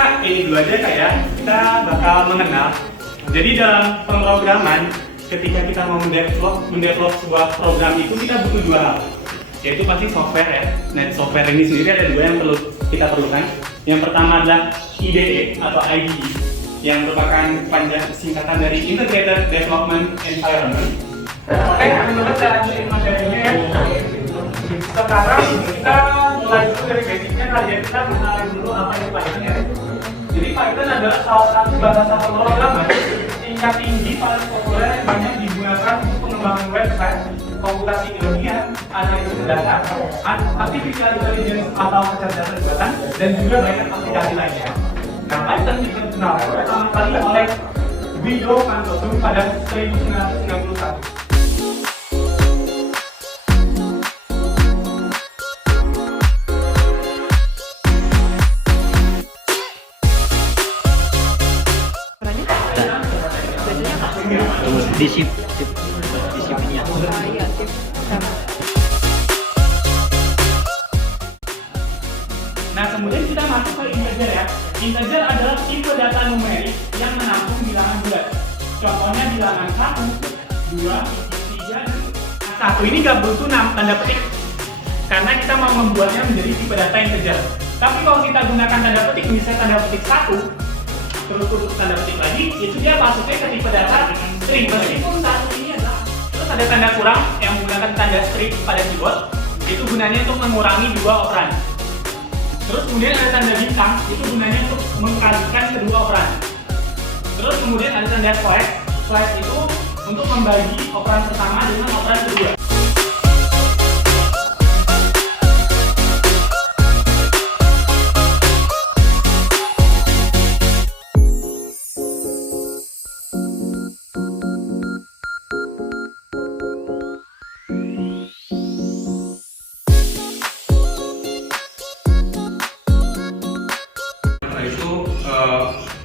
kita ini dulu aja Kak ya, kita bakal mengenal. Jadi dalam pemrograman, ketika kita mau mendevelop sebuah program itu kita butuh dua hal, yaitu pasti software ya. Nah software ini sendiri ada dua yang kita perlukan. Yang pertama adalah IDE atau IDE, yang merupakan singkatan dari Integrated Development Environment. Oke, menurut saya lanjutin materinya ya. Sekarang kita mulai dulu dari basicnya kali ya, kita mengenalin dulu apa itu Python ya. Jadi Python adalah salah satu bahasa pemrograman tingkat tinggi paling populer yang banyak digunakan untuk pengembangan website, komputasi ilmiah, analisis data, artificial intelligence atau kecerdasan buatan, dan juga banyak aplikasi lainnya. Nah, Python dikenal pertama kali oleh Guido Cantoso pada 1991. Disiplinnya. Iya, Nah, kemudian kita masuk ke integer ya. Integer adalah tipe data numerik yang menampung bilangan bulat. Contohnya bilangan 1, 2, 3, dan 1 ini nggak butuh tanda petik karena kita mau membuatnya menjadi tipe data integer. Tapi kalau kita gunakan tanda petik, misalnya tanda petik 1, terus tanda petik lagi, itu dia masuknya ke tipe data string. Meskipun 1 ini adalah, terus ada tanda kurang yang menggunakan tanda string pada keyboard, itu gunanya untuk mengurangi dua operan. Terus kemudian ada tanda bintang, itu gunanya untuk mengkalikan kedua operan. Terus kemudian ada tanda slash itu untuk membagi operan pertama dengan operan kedua.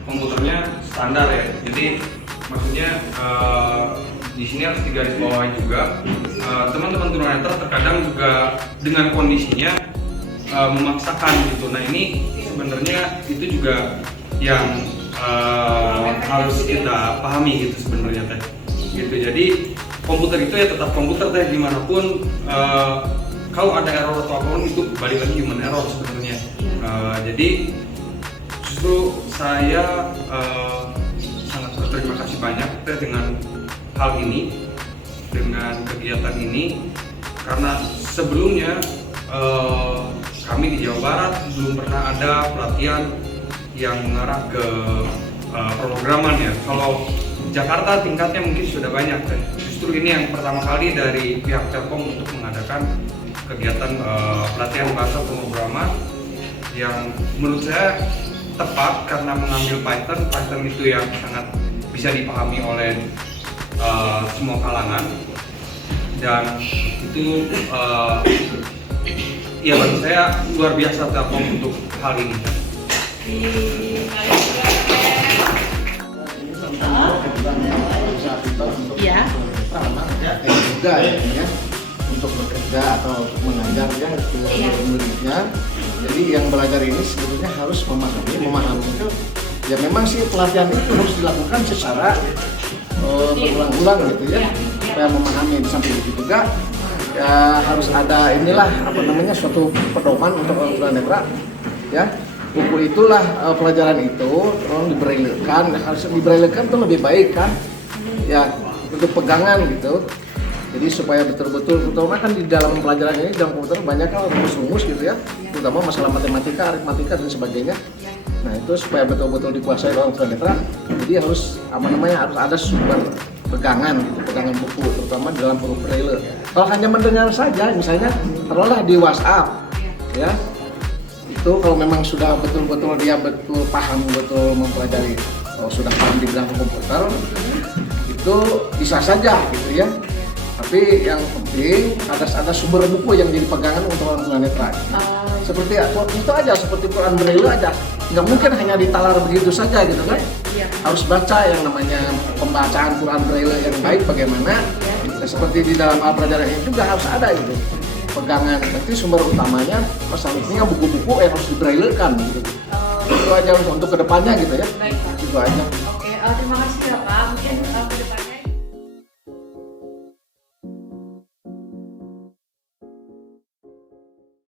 Komputernya standar ya, jadi maksudnya di sini harus digarisbawahi juga teman-teman tunanetra terkadang juga dengan kondisinya memaksakan gitu. Nah ini sebenarnya itu juga yang harus kita pahami gitu sebenarnya teh. Gitu. Jadi komputer itu ya tetap komputer teh dimanapun. Kalau ada error atau apapun itu balik lagi human error sebenarnya. Jadi justru saya sangat berterima kasih banyak dengan hal ini, dengan kegiatan ini, karena sebelumnya kami di Jawa Barat belum pernah ada pelatihan yang mengarah ke pemrograman ya. Kalau Jakarta tingkatnya mungkin sudah banyak, dan justru ini yang pertama kali dari pihak Telkom untuk mengadakan kegiatan pelatihan bahasa pemrograman yang menurut saya tepat karena mengambil Python itu yang sangat bisa dipahami oleh semua kalangan, dan itu ya bagi saya luar biasa Telkom untuk hal ini. Iya. Juga ya, untuk bekerja atau untuk mengajar ya ke muridnya. Jadi yang belajar ini sebetulnya harus memahami itu. Ya memang sih pelatihan itu harus dilakukan secara berulang-ulang gitu ya, supaya memahami. Sampai itu juga ya harus ada inilah suatu pedoman untuk orang tunanetra ya. Buku itulah pelajaran itu tolong dibrailekan, harus dibrailekan itu lebih baik kan ya, untuk pegangan gitu. Jadi supaya betul-betul, terutama kan di dalam pelajaran ini dalam komputer banyak kan rumus-rumus gitu ya, terutama masalah matematika, aritmatika dan sebagainya. Nah itu supaya betul-betul dikuasai orang tunanetra, jadi harus harus ada sumber pegangan buku, terutama dalam huruf braille. Kalau hanya mendengar saja, misalnya taruhlah di WhatsApp, ya itu kalau memang sudah betul-betul dia paham mempelajari, sudah paham di bidang komputer, itu bisa saja gitu ya. Tapi yang penting ada sumber buku yang jadi pegangan untuk orang tunanetra. Seperti itu aja, seperti Quran Braille aja. Nggak mungkin hanya ditalar begitu saja gitu kan. Harus baca yang namanya pembacaan Quran Braille yang baik bagaimana. Seperti di dalam pelajaran ini juga harus ada gitu pegangan. Nanti sumber utamanya masalah ini buku-buku harus dibraillekan gitu. Itu aja untuk kedepannya gitu ya. Baik Pak. Itu aja. Oke, terima kasih ya Pak. Mungkin